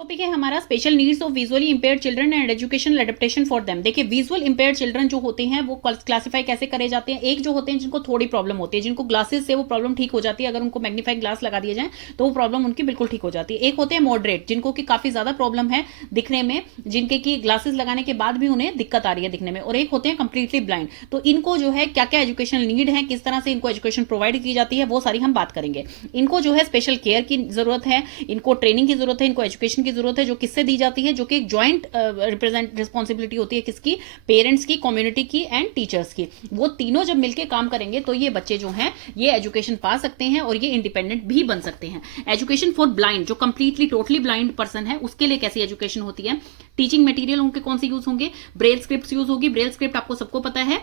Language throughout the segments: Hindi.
टॉपिक है हमारा special needs of visually impaired children and educational adaptation for them. देखिए, विजुअल इंपेयर्ड चिल्ड्रन जो होते हैं वो क्लासिफाई कैसे करे जाते हैं। एक जो होते हैं जिनको थोड़ी प्रॉब्लम होती है, जिनको ग्लासेस से वो प्रॉब्लम ठीक हो जाती है, अगर उनको मैग्नीफाइंग ग्लास लगा दिया जाए तो वो प्रॉब्लम उनकी बिल्कुल ठीक हो जाती है। एक होते हैं मॉडरेट, जिनको की काफी ज्यादा प्रॉब्लम है दिखने में, जिनके की ग्लासेस लगाने के बाद भी उन्हें दिक्कत आ रही है दिखने में। और एक होते हैं कंप्लीटली ब्लाइंड। तो इनको जो है क्या क्या एजुकेशनल नीड है, किस तरह से इनको एजुकेशन प्रोवाइड की जाती है, वो सारी हम बात करेंगे। इनको जो है स्पेशल केयर की जरूरत है, इनको ट्रेनिंग की जरूरत है, इनको एजुकेशन की जरूरत है, जो किससे दी जाती है, जो कि एक ज्वाइंट रिप्रेजेंट रिस्पॉन्सिबिलिटी होती है किसकी, पेरेंट्स की, कम्युनिटी की एंड टीचर्स की। वो तीनों जब मिलकर काम करेंगे तो ये बच्चे जो हैं ये एजुकेशन पा सकते हैं और ये इंडिपेंडेंट भी बन सकते हैं। एजुकेशन फॉर ब्लाइंड, जो कंप्लीटली टोटली ब्लाइंड पर्सन है, उसके लिए कैसी एजुकेशन होती है। टीचिंग मटेरियल उनके कौन से यूज होंगे, ब्रेल स्क्रिप्ट यूज होगी। ब्रेल स्क्रिप्ट आपको सबको पता है,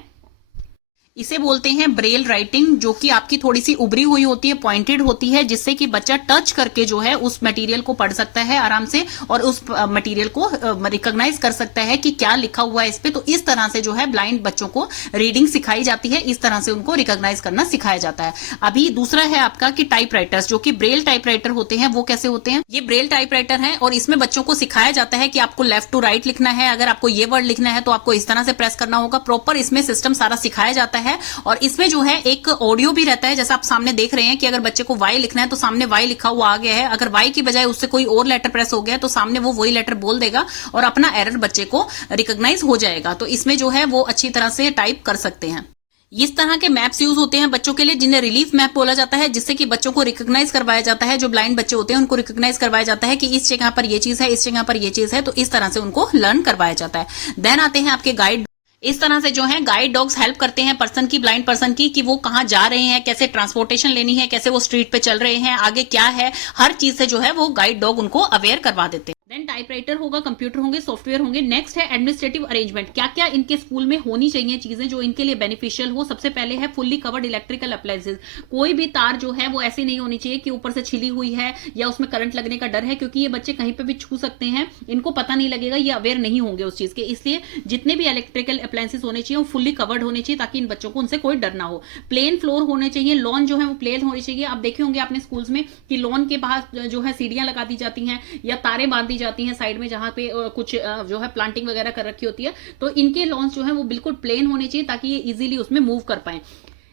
इसे बोलते हैं ब्रेल राइटिंग, जो कि आपकी थोड़ी सी उभरी हुई होती है, पॉइंटेड होती है, जिससे कि बच्चा टच करके जो है उस मटेरियल को पढ़ सकता है आराम से और उस मटेरियल को रिकॉग्नाइज कर सकता है कि क्या लिखा हुआ है इस पे। तो इस तरह से जो है ब्लाइंड बच्चों को रीडिंग सिखाई जाती है, इस तरह से उनको रिकॉग्नाइज करना सिखाया जाता है। अभी दूसरा है आपका कि टाइपराइटर्स, जो कि ब्रेल टाइपराइटर होते हैं। वो कैसे होते हैं, ये ब्रेल टाइपराइटर है और इसमें बच्चों को सिखाया जाता है कि आपको लेफ्ट टू राइट लिखना है, अगर आपको ये वर्ड लिखना है तो आपको इस तरह से प्रेस करना होगा। प्रॉपर इसमें सिस्टम सारा सिखाया जाता है। और इसमें जो है एक ऑडियो भी रहता है, जैसा आप सामने देख रहे हैं कि अगर बच्चे को वाई लिखना है तो सामने वाई लिखा हुआ आ गया है, अगर वाई की बजाय उससे कोई और लेटर प्रेस हो गया तो सामने वो वही लेटर बोल देगा और अपना एरर बच्चे को रिकॉग्नाइज हो जाएगा। तो इसमें जो है वो अच्छी तरह से टाइप कर सकते हैं। इस तरह के मैप्स यूज होते हैं बच्चों के लिए, जिन्हें रिलीफ मैप बोला जाता है, जिससे कि बच्चों को रिकॉग्नाइज करवाया जाता है। जो ब्लाइंड बच्चे होते हैं उनको रिकॉग्नाइज करवाया जाता है कि इस जगह पर ये चीज है, इस जगह पर ये चीज है। तो इस तरह से उनको लर्न करवाया जाता है। देन आते हैं आपके गाइड। इस तरह से जो है गाइड डॉग्स हेल्प करते हैं पर्सन की, ब्लाइंड पर्सन की, कि वो कहां जा रहे हैं, कैसे ट्रांसपोर्टेशन लेनी है, कैसे वो स्ट्रीट पे चल रहे हैं, आगे क्या है, हर चीज से जो है वो गाइड डॉग उनको अवेयर करवा देते हैं। देन टाइपराइटर होगा, कंप्यूटर होंगे, सॉफ्टवेयर होंगे। नेक्स्ट है एडमिनिस्ट्रेटिव अरेंजमेंट, क्या क्या इनके स्कूल में होनी चाहिए चीजें जो इनके लिए बेनिफिशियल हो। सबसे पहले है फुल्ली कवर्ड इलेक्ट्रिकल अप्लायंसेज। कोई भी तार जो है वो ऐसी नहीं होनी चाहिए कि ऊपर से छिली हुई है या उसमें करंट लगने का डर है, क्योंकि ये बच्चे कहीं पे भी छू सकते हैं, इनको पता नहीं लगेगा, ये अवेयर नहीं होंगे उस चीज के। इसलिए जितने भी इलेक्ट्रिकल अप्लायंसेज होने चाहिए वो फुल्ली कवर्ड होने चाहिए, ताकि इन बच्चों को उनसे कोई डर ना हो। प्लेन फ्लोर होने चाहिए, लॉन जो है वो प्लेन होनी चाहिए। आप देखे होंगे अपने स्कूल्स में कि लॉन के बाहर जो है सीढ़ियां लगा दी जाती हैं या तारें बांध दी जाती हैं साइड में, जहां पे कुछ जो है प्लांटिंग वगैरह कर रखी होती है। तो इनके लॉन्स जो है वो बिल्कुल प्लेन होने चाहिए, ताकि ये इजीली उसमें मूव कर पाए।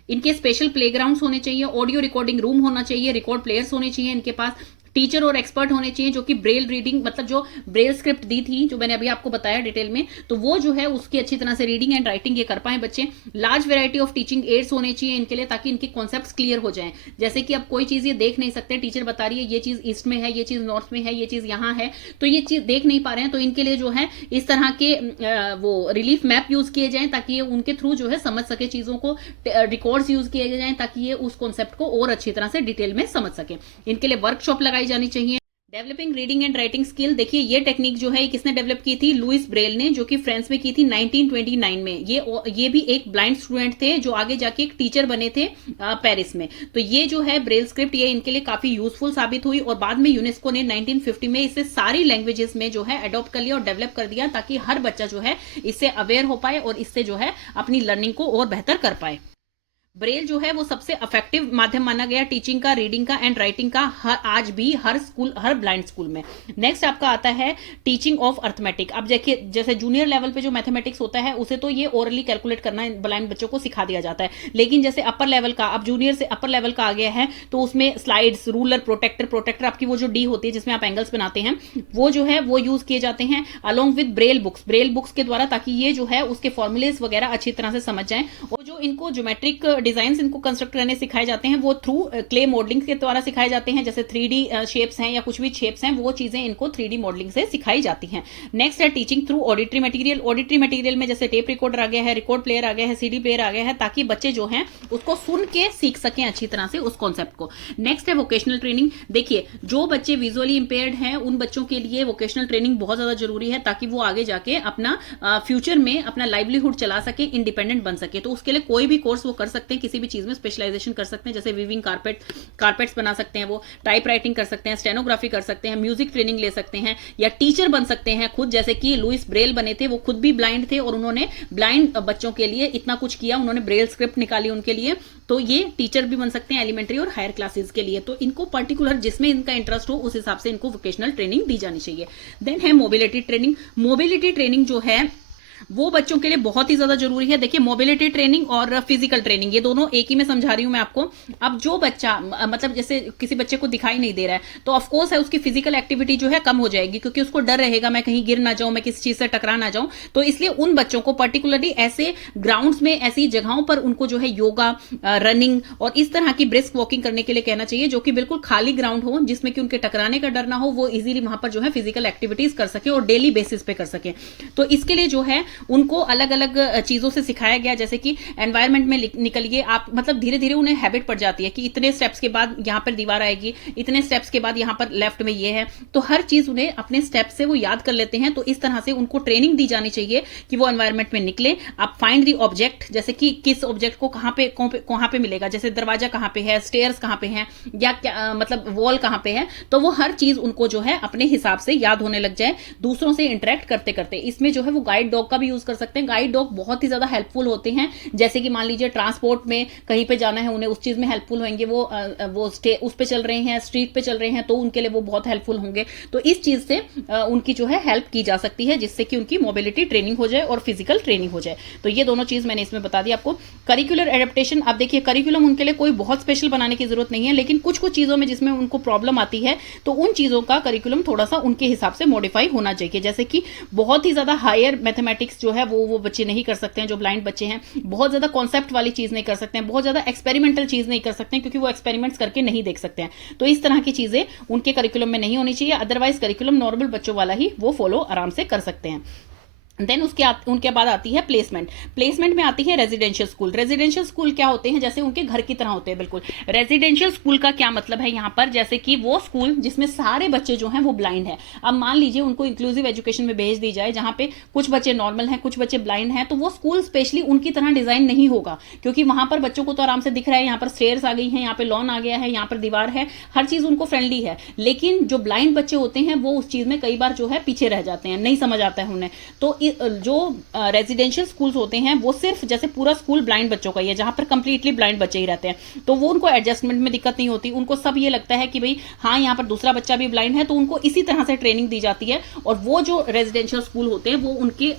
इनके स्पेशल प्लेग्राउंड्स होने चाहिए, ऑडियो रिकॉर्डिंग रूम होना चाहिए, रिकॉर्ड प्लेयर्स होने चाहिए इनके पास। टीचर और एक्सपर्ट होने चाहिए जो कि ब्रेल रीडिंग, मतलब जो ब्रेल स्क्रिप्ट दी थी जो मैंने अभी आपको बताया डिटेल में, तो वो जो है उसकी अच्छी तरह से रीडिंग एंड राइटिंग ये कर पाए बच्चे। Large variety of teaching ads होने चाहिए इनके लिए, ताकि इनके कॉन्सेप्ट्स क्लियर हो जाएं। जैसे कि अब कोई चीज ये देख नहीं सकते, टीचर बता रही है ये चीज ईस्ट में है, ये चीज नॉर्थ में है, ये चीज यहाँ है, तो ये चीज देख नहीं पा रहे हैं, तो इनके लिए जो है इस तरह के वो रिलीफ मैप यूज किए जाएं, ताकि ये उनके थ्रू जो है समझ सके चीजों को। रिकॉर्ड्स यूज किए जाएं ताकि ये उस कॉन्सेप्ट को और अच्छी तरह से डिटेल में समझ सके। इनके लिए वर्कशॉप लगाई जानी चाहिए। Developing reading and writing skill, देखिए ये टेक्निक जो है किसने डेवलप की थी, लुइस ब्रेल ने, जो कि फ्रांस में की थी 1929 में। ये भी एक ब्लाइंड स्टूडेंट थे जो आगे जाके एक टीचर बने थे पेरिस में। तो ये जो है ब्रेल स्क्रिप्ट ये इनके लिए काफी यूजफुल साबित हुई और बाद में यूनेस्को ने 1950 में इसे सारी लैंग्वेजेस में जो है अडॉप्ट कर लिया और डेवलप कर दिया, ताकि हर बच्चा जो है इससे अवेयर हो पाए और इससे जो है अपनी लर्निंग को और बेहतर कर पाए। ब्रेल जो है वो सबसे इफेक्टिव माध्यम माना गया टीचिंग का, रीडिंग का एंड राइटिंग का, आज भी हर स्कूल, हर ब्लाइंड स्कूल में। नेक्स्ट आपका आता है टीचिंग ऑफ अर्थमेटिक। अब देखिए जैसे जूनियर लेवल पे जो मैथमेटिक्स होता है उसे तो ये ओरली कैलकुलेट करना ब्लाइंड बच्चों को सिखा दिया जाता है, लेकिन जैसे अपर लेवल का, अब जूनियर से अपर लेवल का आ गया है, तो उसमें स्लाइड्स, रूलर, प्रोटेक्टर आपकी वो जो डी होती है जिसमें आप एंगल्स बनाते हैं, वो जो है वो यूज किए जाते हैं अलोंग विद ब्रेल बुक्स के द्वारा, ताकि ये जो है उसके फॉर्मुलेस वगैरह अच्छी तरह से समझ जाएं। और जो इनको ज्योमेट्रिक डिजाइन इनको कंस्ट्रक्ट करने सिखाए जाते हैं वो थ्रू क्ले मॉडलिंग के द्वारा सिखाए जाते हैं। जैसे 3D शेप्स हैं या कुछ भी शेप्स हैं, वो चीजें इनको 3D मॉडलिंग से सिखाई जाती हैं। नेक्स्ट है teaching through auditory material. Auditory material में जैसे टेप रिकॉर्डर आ गया है, रिकॉर्ड प्लेयर आ गया है, CD प्लेयर आ गया है, ताकि बच्चे जो हैं उसको सुन के सीख सकें अच्छी तरह से उस कॉन्सेप्ट को। नेक्स्ट है वोकेशनल ट्रेनिंग। देखिए जो बच्चे विजुअली इंपेयर्ड हैं उन बच्चों के लिए वोकेशनल ट्रेनिंग बहुत ज्यादा जरूरी है, ताकि वो आगे जाके अपना फ्यूचर में अपना लाइवलीहुड चला सके, इंडिपेंडेंट बन सके। तो उसके लिए कोई भी कोर्स वो कर सकते हैं, किसी भी चीज में स्पेशलाइजेशन कर सकते हैं, जैसे वीविंग कारपेट्स बना सकते हैं, वो टाइप राइटिंग कर सकते हैं, स्टेनोग्राफी कर सकते हैं, म्यूजिक ट्रेनिंग ले सकते हैं, या टीचर बन सकते हैं खुद, जैसे कि लुइस ब्रेल बने थे, वो खुद भी ब्लाइंड थे और उन्होंने ब्लाइंड बच्चों के लिए इतना कुछ किया, उन्होंने ब्रेल स्क्रिप्ट निकाली उनके लिए। तो ये टीचर भी बन सकते हैं एलिमेंट्री और हायर क्लासेस के लिए। तो इनको पर्टिकुलर जिसमें इनका इंटरेस्ट हो उस हिसाब से इनको वोकेशनल ट्रेनिंग दी जानी चाहिए। देन है मोबिलिटी ट्रेनिंग। मोबिलिटी ट्रेनिंग जो है वो बच्चों के लिए बहुत ही ज्यादा जरूरी है। देखिए, मोबिलिटी ट्रेनिंग और फिजिकल ट्रेनिंग ये दोनों एक ही में समझा रही हूं मैं आपको। अब जो बच्चा मतलब जैसे किसी बच्चे को दिखाई नहीं दे रहा है तो ऑफ कोर्स है उसकी फिजिकल एक्टिविटी जो है कम हो जाएगी, क्योंकि उसको डर रहेगा मैं कहीं गिर ना जाऊं, मैं किसी चीज से टकरा ना जाऊं। तो इसलिए उन बच्चों को पर्टिकुलरली ऐसे ग्राउंड्स में, ऐसी जगहों पर उनको जो है योगा, रनिंग और इस तरह की ब्रिस्क वॉकिंग करने के लिए कहना चाहिए, जो कि बिल्कुल खाली ग्राउंड हो, जिसमें कि उनके टकराने का डर ना हो, वो इजीली वहां पर जो है फिजिकल एक्टिविटीज कर सके और डेली बेसिस पे कर सके। तो इसके लिए जो है उनको अलग अलग चीजों से सिखाया गया, जैसे कि एनवायरनमेंट में निकलिए आप, मतलब धीरे धीरे उन्हें हैबिट पड़ जाती है कि इतने स्टेप्स के बाद यहां पर दीवार आएगी, इतने स्टेप्स के बाद यहां पर लेफ्ट में ये है। तो हर चीज उन्हें अपने स्टेप से वो याद कर लेते हैं। तो इस तरह से उनको ट्रेनिंग दी जानी चाहिए कि वो एनवायरनमेंट में निकले। आप फाइंड दी ऑब्जेक्ट, जैसे कि किस ऑब्जेक्ट को कहां पे मिलेगा, जैसे दरवाजा कहां पे है, स्टेयर्स कहां पे है, या मतलब वॉल कहां पे है। तो वो हर चीज उनको जो है अपने हिसाब से याद होने लग जाए दूसरों से इंटरेक्ट करते करते। इसमें जो है वो गाइड डॉग का भी यूज कर सकते हैं। गाइड डॉग बहुत ही ज्यादा हेल्पफुल होते हैं, जैसे कि मान लीजिए ट्रांसपोर्ट में कहीं पे जाना है उन्हें, उस चीज में हेल्पफुल होंगे। वो उस पे चल रहे हैं, स्ट्रीट पे चल रहे हैं, तो उनके लिए वो बहुत हेल्पफुल होंगे। तो इस चीज से उनकी जो है हेल्प की जा सकती है, जिससे कि उनकी मोबिलिटी ट्रेनिंग हो जाए और फिजिकल ट्रेनिंग हो जाए। तो ये दोनों चीज मैंने इसमें बता दी आपको। करिकुलर एडेप्टेशन, आप देखिए करिकुलम उनके लिए कोई बहुत स्पेशल बनाने की जरूरत नहीं है, लेकिन कुछ कुछ चीजों में जिसमें उनको प्रॉब्लम आती है तो उन चीजों का करिकुलम थोड़ा सा उनके हिसाब से मॉडिफाई होना चाहिए। जैसे कि बहुत ही ज्यादा हायर मैथमेटिक्स जो है वो बच्चे नहीं कर सकते हैं, जो ब्लाइंड बच्चे हैं। बहुत ज्यादा कॉन्सेप्ट वाली चीज नहीं कर सकते हैं, बहुत ज्यादा एक्सपेरिमेंटल चीज नहीं कर सकते हैं, क्योंकि वो एक्सपेरिमेंट्स करके नहीं देख सकते हैं। तो इस तरह की चीजें उनके करिकुलम में नहीं होनी चाहिए। अदरवाइज करिकुलम नॉर्मल बच्चों वाला ही वो फॉलो आराम से कर सकते हैं। देन उनके बाद आती है प्लेसमेंट। प्लेसमेंट में आती है रेजिडेंशियल स्कूल। रेजिडेंशियल स्कूल क्या होते हैं, जैसे उनके घर की तरह होते हैं बिल्कुल। रेजिडेंशियल स्कूल का क्या मतलब है यहाँ पर, जैसे कि वो स्कूल जिसमें सारे बच्चे जो हैं वो ब्लाइंड है। अब मान लीजिए उनको इंक्लूसिव एजुकेशन में भेज दी जाए, जहां पे कुछ बच्चे नॉर्मल हैं, कुछ बच्चे ब्लाइंड हैं, तो वो स्कूल स्पेशली उनकी तरह डिजाइन नहीं होगा, क्योंकि वहां पर बच्चों को तो आराम से दिख रहा है, यहाँ पर स्टेयर्स आ गई है, यहाँ पे लॉन आ गया है, यहाँ पर दीवार है, हर चीज उनको फ्रेंडली है। लेकिन जो ब्लाइंड बच्चे होते हैं वो उस चीज में कई बार जो है पीछे रह जाते हैं, नहीं समझ आता है उन्हें। तो जो रेजिडेंशियल स्कूल्स होते हैं वो सिर्फ जैसे पूरा स्कूल ब्लाइंड बच्चों का ही है, जहां पर कंप्लीटली ब्लाइंड बच्चे ही रहते हैं, तो वो उनको एडजस्टमेंट में दिक्कत नहीं होती। उनको सब ये लगता है कि भाई हाँ यहाँ पर दूसरा बच्चा भी ब्लाइंड है, तो उनको इसी तरह से ट्रेनिंग दी जाती है। और वो जो रेजिडेंशियल स्कूल होते हैं वो उनके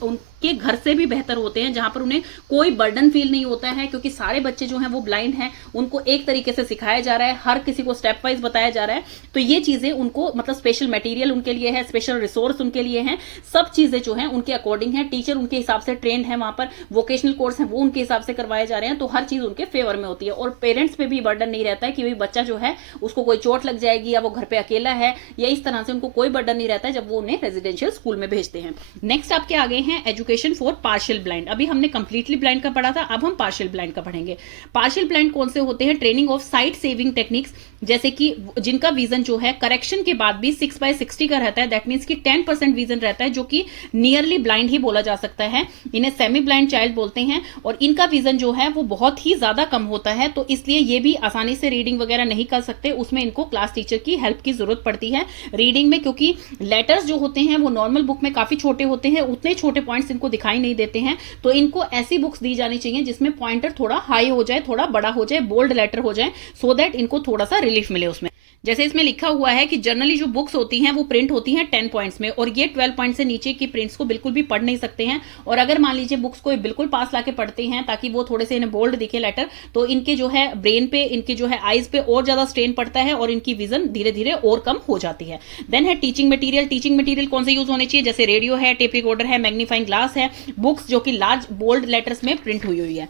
घर से भी बेहतर होते हैं, जहां पर उन्हें कोई बर्डन फील नहीं होता है, क्योंकि सारे बच्चे जो हैं वो ब्लाइंड हैं, उनको एक तरीके से सिखाया जा रहा है, हर किसी को स्टेप वाइज बताया जा रहा है। तो ये चीजें उनको मतलब स्पेशल मटेरियल उनके लिए है, स्पेशल रिसोर्स उनके लिए हैं, सब चीजें जो हैं उनके अकॉर्डिंग है, टीचर उनके हिसाब से ट्रेंड है, वहां पर वोकेशनल कोर्स है वो उनके हिसाब से करवाए जा रहे हैं। तो हर चीज उनके फेवर में होती है, और पेरेंट्स पे भी बर्डन नहीं रहता है कि भाई बच्चा जो है उसको कोई चोट लग जाएगी या वो घर पे अकेला है, या इस तरह से उनको कोई बर्डन नहीं रहता है जब वो उन्हें रेजिडेंशियल स्कूल में भेजते हैं। नेक्स्ट आपके आगे हैं एजुकेशन फॉर पार्शियल ब्लाइंड। अभी हमने कंप्लीटली ब्लाइंड का पढ़ा था, अब हम पार्शियल ब्लाइंड का पढ़ेंगे। पार्शियल ब्लाइंड कौन से होते हैं, training of site saving techniques, जैसे कि जिनका विजन जो है करेक्शन के बाद भी 6/60 का रहता है, दैट मींस कि 10% विजन रहता है, जो कि नियरली ब्लाइंड ही बोला जा सकता है। इन्हें सेमी ब्लाइंड चाइल्ड बोलते हैं, और इनका विजन जो है वो बहुत ही ज्यादा कम होता है, तो इसलिए ये भी आसानी से रीडिंग वगैरह नहीं कर सकते, उसमें इनको क्लास टीचर की हेल्प की जरूरत पड़ती है रीडिंग में, क्योंकि लेटर्स जो होते हैं वो नॉर्मल बुक में काफी छोटे होते हैं, उतने छोटे पॉइंट्स इनको दिखाई नहीं देते हैं। तो इनको ऐसी बुक्स दी जानी चाहिए जिसमें पॉइंटर थोड़ा हाई हो जाए, थोड़ा बड़ा हो जाए, बोल्ड लेटर हो जाए, सो दैट इनको थोड़ा सा रिलीफ मिले उसमें। जैसे इसमें लिखा हुआ है कि जनरली जो बुक्स होती हैं वो प्रिंट होती हैं 10 पॉइंट्स में, और ये 12 पॉइंट से नीचे की प्रिंट्स को बिल्कुल भी पढ़ नहीं सकते हैं। और अगर मान लीजिए बुक्स को बिल्कुल पास लाके पढ़ते हैं ताकि वो थोड़े से इन्हें बोल्ड दिखे लेटर, तो इनके जो है ब्रेन पे, इनके जो है आईज पे और ज्यादा स्ट्रेन पड़ता है, और इनकी विजन धीरे धीरे और कम हो जाती है। देन है टीचिंग मटीरियल। टीचिंग मटीरियल कौन से यूज होने चाहिए, जैसे रेडियो है, टेप रिकॉर्डर है, मैग्नीफाइंग ग्लास है, बुक्स जो कि लार्ज बोल्ड लेटर्स में प्रिंट हुई हुई है।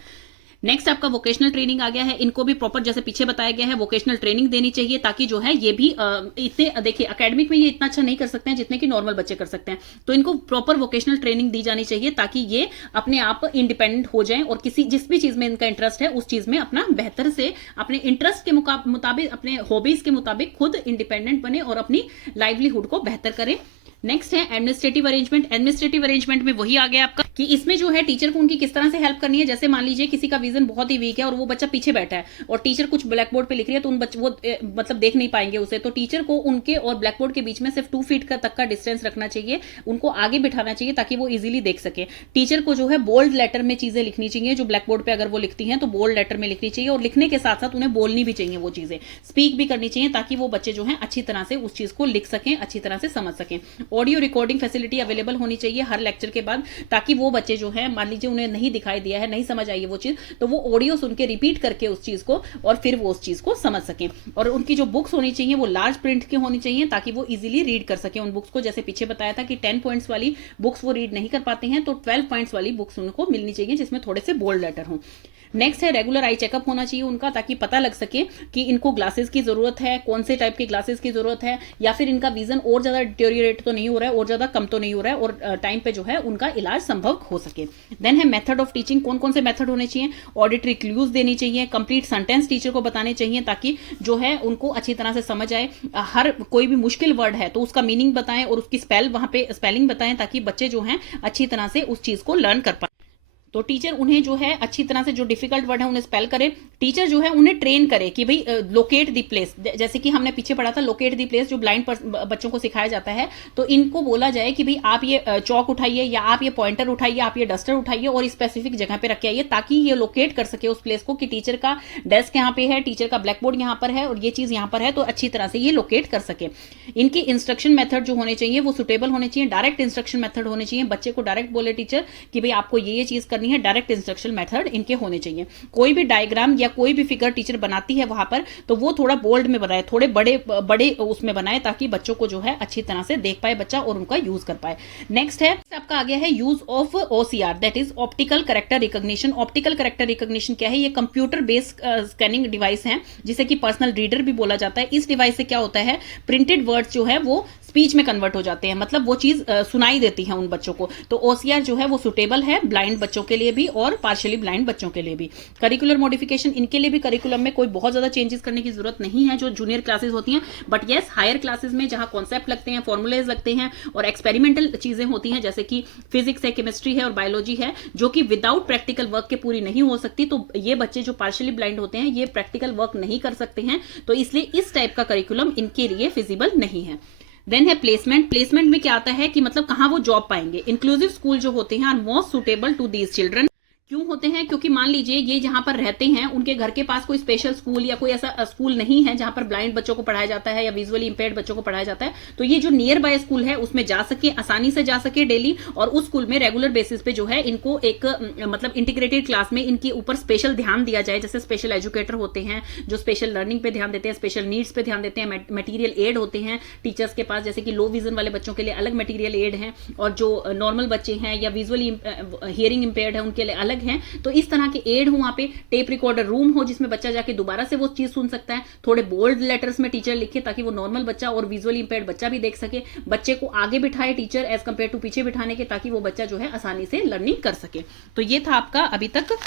नेक्स्ट आपका वोकेशनल ट्रेनिंग आ गया है, इनको भी प्रॉपर जैसे पीछे बताया गया है वोकेशनल ट्रेनिंग देनी चाहिए, ताकि जो है ये भी इतने देखिए एकेडमिक में ये इतना अच्छा नहीं कर सकते हैं जितने कि नॉर्मल बच्चे कर सकते हैं, तो इनको प्रॉपर वोकेशनल ट्रेनिंग दी जानी चाहिए ताकि ये अपने आप इंडिपेंडेंट हो जाएं और जिस भी चीज में इनका इंटरेस्ट है उस चीज में अपना बेहतर से अपने इंटरेस्ट के मुताबिक, अपने हॉबीज के मुताबिक खुद इंडिपेंडेंट बने और अपनी लाइवलीहुड को बेहतर करें। नेक्स्ट है एडमिनिस्ट्रेटिव अरेंजमेंट। एडमिनिस्ट्रेटिव अरेंजमेंट में वही आ गया आपका कि इसमें जो है टीचर को उनकी किस तरह से हेल्प करनी है। जैसे मान लीजिए किसी का विजन बहुत ही वीक है और वो बच्चा पीछे बैठा है और टीचर कुछ ब्लैक बोर्ड पे लिख रही है, तो उन बच्चों वो मतलब देख नहीं पाएंगे उसे, तो टीचर को उनके और ब्लैक बोर्ड के बीच में सिर्फ 2 फीट तक का डिस्टेंस रखना चाहिए, उनको आगे बिठाना चाहिए ताकि वो इजीली देख सके। टीचर को जो है बोल्ड लेटर में चीजें लिखनी चाहिए, जो ब्लैक बोर्ड पे अगर वो लिखती हैं तो बोल्ड लेटर में लिखनी चाहिए, और लिखने के साथ साथ उन्हें बोलनी भी चाहिए वो चीजें, स्पीक भी करनी चाहिए, ताकि वो बच्चे जो है अच्छी तरह से उस चीज को लिख सकें, अच्छी तरह से समझ सकें। ऑडियो रिकॉर्डिंग फैसिलिटी अवेलेबल होनी चाहिए हर लेक्चर के बाद, ताकि वो बच्चे जो है मान लीजिए उन्हें नहीं दिखाई दिया है, नहीं समझ आई है वो चीज, तो वो ऑडियो सुन के रिपीट करके उस चीज को और फिर वो उस चीज को समझ सकें। और उनकी जो बुक्स होनी चाहिए वो लार्ज प्रिंट की होनी चाहिए, ताकि वो इजीली रीड कर सके उन बुक्स को। जैसे पीछे बताया था कि 10 पॉइंट्स वाली बुक्स वो रीड नहीं कर पाते हैं, तो 12 पॉइंट्स वाली बुक्स उनको मिलनी चाहिए जिसमें थोड़े से बोल्ड लेटर हो। नेक्स्ट है रेगुलर आई चेकअप होना चाहिए उनका, ताकि पता लग सके कि इनको ग्लासेस की जरूरत है, कौन से टाइप के ग्लासेस की जरूरत है, या फिर इनका विजन और ज्यादा डिटेरियोरेट तो नहीं हो रहा है और ज्यादा कम तो नहीं हो रहा है, और टाइम पे जो है उनका इलाज संभव हो सके। देन है मेथड ऑफ टीचिंग। कौन कौन से मेथड होने चाहिए? ऑडिटरी क्लूज देनी चाहिए, कंप्लीट सेंटेंस टीचर को बताने चाहिए, ताकि जो है उनको अच्छी तरह से समझ आए। हर कोई भी मुश्किल वर्ड है तो उसका मीनिंग बताएं और उसकी वहां पे स्पेलिंग बताएं, ताकि बच्चे जो है अच्छी तरह से उस चीज को लर्न कर पाए। तो टीचर उन्हें जो है अच्छी तरह से जो डिफिकल्ट वर्ड है उन्हें स्पेल करे। टीचर जो है उन्हें ट्रेन करे कि भाई लोकेट द प्लेस, जैसे कि हमने पीछे पढ़ा था लोकेट द प्लेस, जो ब्लाइंड बच्चों को सिखाया जाता है, तो इनको बोला जाए कि भाई आप ये चौक उठाइए, या आप ये पॉइंटर उठाइए, आप ये डस्टर उठाइए और स्पेसिफिक जगह पे रख के आइए, ताकि ये लोकेट कर सके उस प्लेस को कि टीचर का डेस्क यहाँ पे है, टीचर का ब्लैक बोर्ड यहाँ पर है और ये चीज यहाँ पर है, तो अच्छी तरह से ये लोकेट कर सके। इनकी इंस्ट्रक्शन मेथड जो होने चाहिए वो सुटेबल होने चाहिए, डायरेक्ट इंस्ट्रक्शन मेथड होने चाहिए, बच्चे को डायरेक्ट बोले टीचर कि भाई आपको ये चीज करनी है, डायरेक्ट इंस्ट्रक्शन मेथड इनके होने चाहिए। कोई भी डायग्राम या कोई भी फिगर टीचर बनाती है वहां पर, तो वो थोड़ा बोल्ड में बनाए, थोड़े बड़े बड़े उसमें बनाए, ताकि बच्चों को जो है अच्छी तरह से देख पाए बच्चा और उनका यूज कर पाए। नेक्स्ट है आपका आ गया है use of OCR, that is optical character recognition. Optical character recognition क्या है? ये कंप्यूटर बेस्ड स्कैनिंग डिवाइस है, जिसे कि पर्सनल रीडर भी बोला जाता है। इस डिवाइस से क्या होता है, प्रिंटेड वर्ड्स जो है वो स्पीच में कन्वर्ट हो जाते हैं, मतलब वो चीज सुनाई देती है उन बच्चों को। तो OCR जो है वो सुटेबल है ब्लाइंड बच्चों के लिए भी और पार्शियली ब्लाइंड बच्चों के लिए भी। करिकुलर मॉडिफिकेशन, इनके लिए भी करिकुलम में कोई बहुत ज्यादा चेंजेस करने की जरूरत नहीं है जो जूनियर क्लासेस होती हैं, बट यस हायर क्लासेस में जहां कॉन्सेप्ट लगते हैं, फॉर्मुलेज लगते हैं और एक्सपेरिमेंटल चीजें होती हैं, जैसे कि फिजिक्स है, केमिस्ट्री है और बायोलॉजी है, जो कि विदाउट प्रैक्टिकल वर्क के पूरी नहीं हो सकती, तो ये बच्चे जो पार्शियली ब्लाइंड होते हैं ये प्रैक्टिकल वर्क नहीं कर सकते हैं, तो इसलिए इस टाइप का करिकुलम इनके लिए फिजिबल नहीं है। देन है प्लेसमेंट। प्लेसमेंट में क्या आता है कि मतलब कहां वो जॉब पाएंगे। इंक्लूसिव स्कूल जो होते हैं are most suitable to these children. क्यों होते हैं? क्योंकि मान लीजिए ये जहां पर रहते हैं उनके घर के पास कोई स्पेशल स्कूल या कोई ऐसा स्कूल नहीं है जहां पर ब्लाइंड बच्चों को पढ़ाया जाता है या विजुअली इंपेयर्ड बच्चों को पढ़ाया जाता है, तो ये जो नियर बाय स्कूल है उसमें जा सके, आसानी से जा सके डेली, और उस स्कूल में रेगुलर बेसिस पे जो है इनको एक मतलब इंटीग्रेटेड क्लास में इनके ऊपर स्पेशल ध्यान दिया जाए। जैसे स्पेशल एजुकेटर होते हैं जो स्पेशल लर्निंग पे ध्यान देते हैं, स्पेशल नीड्स पे ध्यान देते हैं, मटेरियल एड होते हैं टीचर्स के पास, जैसे कि लो विजन वाले बच्चों के लिए अलग मटेरियल एड है, और जो नॉर्मल बच्चे हैं या विजुअली हियरिंग इंपेयर्ड है उनके लिए अलग है। तो इस तरह के एड हो, वहां पे टेप रिकॉर्डर रूम हो जिसमें बच्चा जाके दोबारा से वो चीज सुन सकता है। थोड़े बोल्ड लेटर्स में टीचर लिखे ताकि वो नॉर्मल बच्चा और विजुअली इंपेयर्ड बच्चा भी देख सके। बच्चे को आगे बिठाए टीचर एज कंपेयर टू पीछे बिठाने के, ताकि वो बच्चा जो है आसानी से लर्निंग कर सके। तो ये था आपका अभी तक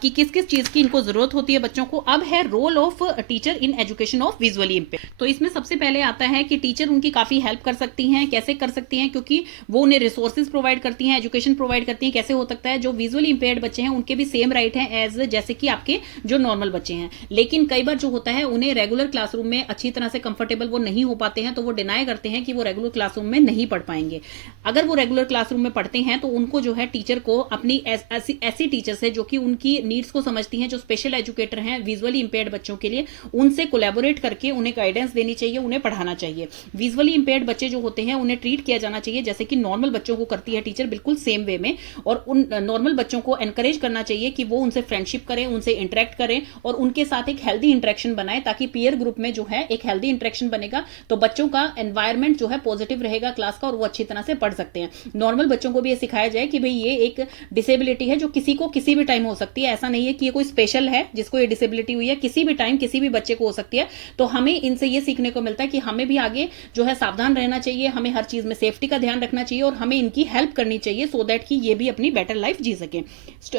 कि किस किस चीज की इनको जरूरत होती है बच्चों को। अब है role of teacher in education of visually impaired. तो इसमें सबसे पहले आता है कि टीचर उनकी काफी हेल्प कर सकती हैं। कैसे कर सकती हैं? क्योंकि वो उन्हें रिसोर्सेज प्रोवाइड करती हैं, एजुकेशन प्रोवाइड करती हैं। कैसे हो सकता है? जो विजुअली इंपेयर्ड बच्चे हैं उनके भी सेम राइट है एज जैसे कि आपके जो नॉर्मल बच्चे हैं, लेकिन कई बार जो होता है उन्हें रेगुलर क्लासरूम में अच्छी तरह से कंफर्टेबल वो नहीं हो पाते हैं, तो वो डिनाई करते हैं कि वो रेगुलर क्लासरूम में नहीं पढ़ पाएंगे। अगर वो रेगुलर क्लासरूम में पढ़ते हैं तो उनको जो है टीचर को अपनी ऐसी टीचर से जो कि उनकी नीड्स को समझती हैं, जो स्पेशल एजुकेटर हैं विजुअली इंपेयर्ड बच्चों के लिए, उनसे कोलैबोरेट करके उन्हें गाइडेंस देनी चाहिए, उन्हें पढ़ाना चाहिए। विजुअली इंपेयर्ड बच्चे जो होते हैं उन्हें ट्रीट किया जाना चाहिए जैसे कि नॉर्मल बच्चों को करती है टीचर, बिल्कुल सेम वे में, और उन नॉर्मल बच्चों को एनकरेज करना चाहिए कि वो उनसे फ्रेंडशिप करें, उनसे इंटरेक्ट करें और उनके साथ एक हेल्दी इंटरेक्शन बनाए, ताकि पीयर ग्रुप में जो है एक हेल्दी इंटरेक्शन बनेगा, तो बच्चों का एनवायरमेंट जो है पॉजिटिव रहेगा क्लास का और वो अच्छी तरह से पढ़ सकते हैं। नॉर्मल बच्चों को भी ये सिखाया जाए कि भाई ये एक डिसेबिलिटी है जो किसी को किसी भी टाइम हो सकती है, है, ऐसा नहीं है कि ये कोई स्पेशल है जिसको ये डिसेबिलिटी हुई है, किसी भी टाइम किसी भी बच्चे को हो सकती है। तो हमें इनसे ये सीखने को मिलता है कि हमें भी आगे जो है सावधान रहना चाहिए, हमें हर चीज में सेफ्टी का ध्यान रखना चाहिए और हमें इनकी हेल्प करनी चाहिए सो दैट कि ये भी अपनी बेटर लाइफ जी सके।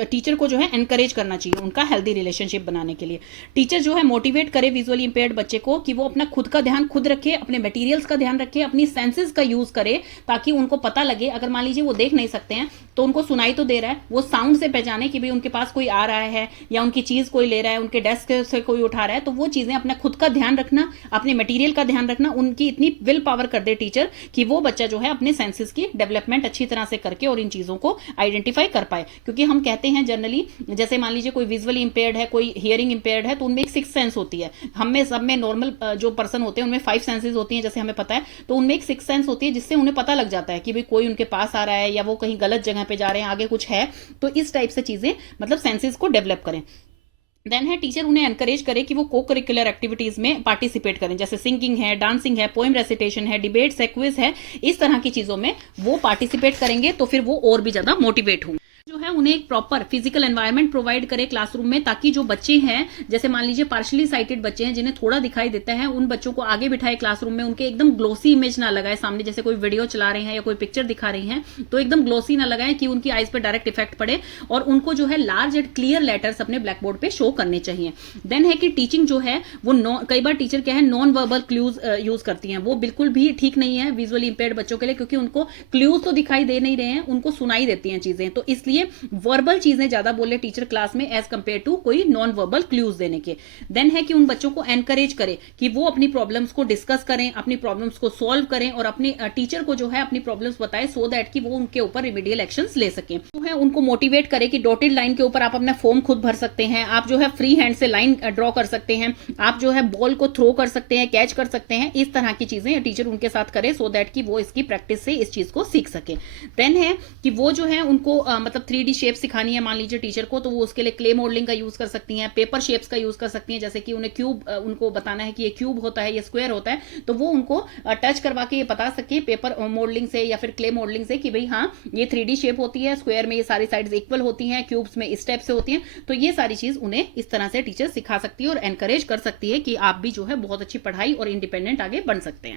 टीचर को जो है एनकरेज करना चाहिए उनका हेल्दी रिलेशनशिप बनाने के लिए। टीचर जो है मोटिवेट करे विजुअली इंपेयर्ड बच्चे को कि वो अपना खुद का ध्यान खुद रखे, अपने मटेरियल्स का ध्यान रखे, अपनी सेंसेस का यूज करे, ताकि उनको पता लगे, अगर मान लीजिए वो देख नहीं सकते हैं तो उनको सुनाई तो दे रहा है, वो साउंड से पहचाने कि भाई उनके पास कोई आ रहा है या उनकी चीज कोई ले रहा है, उनके डेस्क से कोई उठा रहा है, तो वो चीजें अपना खुद का ध्यान रखना, अपने मटेरियल का ध्यान रखना, उनकी इतनी विल पावर कर दे टीचर कि वो बच्चा जो है अपने सेंसेस की डेवलपमेंट अच्छी तरह से करके और इन चीजों को आइडेंटिफाई कर पाए। क्योंकि हम कहते हैं जनरली, जैसे मान लीजिए कोई विजुअली इंपेयर्ड है, कोई हियरिंग इंपेयर्ड है, तो उनमें एक सिक्स सेंस होती है। हम में सब में नॉर्मल जो पर्सन होते हैं उनमें फाइव सेंसेस होती हैं, जैसे हमें पता है, तो उनमें एक सिक्स सेंस होती है जिससे उन्हें पता लग जाता है कि भाई कोई उनके पास आ रहा है या वो कहीं गलत जगह पे जा रहे हैं, आगे कुछ है। तो इस टाइप से चीजें मतलब सेंसेस को डेवलप करें। देन है टीचर उन्हें एनकरेज करे कि वो को करिकुलर एक्टिविटीज में पार्टिसिपेट करें, जैसे सिंगिंग है, डांसिंग है, पोएम रेसिटेशन है, डिबेट्स है, क्विज है, इस तरह की चीजों में वो पार्टिसिपेट करेंगे तो फिर वो और भी ज्यादा मोटिवेट होंगे। जो है उन्हें एक प्रॉपर फिजिकल एनवायरनमेंट प्रोवाइड करे क्लासरूम में, ताकि जो बच्चे हैं, जैसे मान लीजिए पार्शली साइटेड बच्चे हैं जिन्हें थोड़ा दिखाई देता है, उन बच्चों को आगे बिठाए क्लासरूम में, उनके एकदम ग्लोसी इमेज ना लगाए सामने, जैसे कोई वीडियो चला रहे हैं या कोई पिक्चर दिखा रही हैं तो एकदम ग्लोसी ना लगाए कि उनकी आईज पे डायरेक्ट इफेक्ट पड़े, और उनको जो है लार्ज एंड क्लियर लेटर्स अपने ब्लैक बोर्ड पे शो करने चाहिए। देन है कि टीचिंग जो है वो कई बार टीचर क्या है नॉन वर्बल क्लूज यूज करती हैं, वो बिल्कुल भी ठीक नहीं है विजुअली इंपेयर्ड बच्चों के लिए, क्योंकि उनको क्लूज तो दिखाई दे नहीं रहे हैं, उनको सुनाई देती हैं चीजें, तो इसलिए वर्बल चीजें ज्यादा बोले टीचर क्लास में एज कंपेयर टू कोई नॉन वर्बल क्लूज देने के। देन है कि उन बच्चों को एनकरेज करे कि वो अपनी प्रॉब्लम्स को डिस्कस करें, अपनी प्रॉब्लम्स को सॉल्व करें और अपने टीचर को जो है अपनी प्रॉब्लम्स बताए, सो दैट कि वो उनके ऊपर रिमीडियल एक्शंस ले सकें। तो है उनको मोटिवेट करे कि डॉटेड लाइन के ऊपर आप अपना फॉर्म खुद भर सकते हैं, आप जो है फ्री हैंड से लाइन ड्रॉ कर सकते हैं, आप जो है बॉल को थ्रो कर सकते हैं, कैच कर सकते हैं, इस तरह की चीजें टीचर उनके साथ करे, सो दैट कि वो इसकी प्रैक्टिस से इस चीज को सीख सके। देन है कि वो जो है उनको मतलब 3D शेप सिखानी है मान लीजिए टीचर को, तो वो उसके लिए क्ले मॉडलिंग का यूज कर सकती हैं, पेपर शेप्स का यूज कर सकती हैं, जैसे कि उन्हें क्यूब उनको बताना है कि ये क्यूब होता है, ये स्क्वायर होता है, तो वो उनको टच करवा के ये बता सके पेपर मॉडलिंग से या फिर क्ले मॉडलिंग से कि भाई हाँ ये 3D शेप होती है, स्क्वायर में ये सारी साइड्स इक्वल होती हैं, क्यूब्स में इस टाइप से होती हैं। तो ये सारी चीज उन्हें इस तरह से टीचर सिखा सकती है और एनकरेज कर सकती है कि आप भी जो है बहुत अच्छी पढ़ाई और इंडिपेंडेंट आगे बन सकते हैं।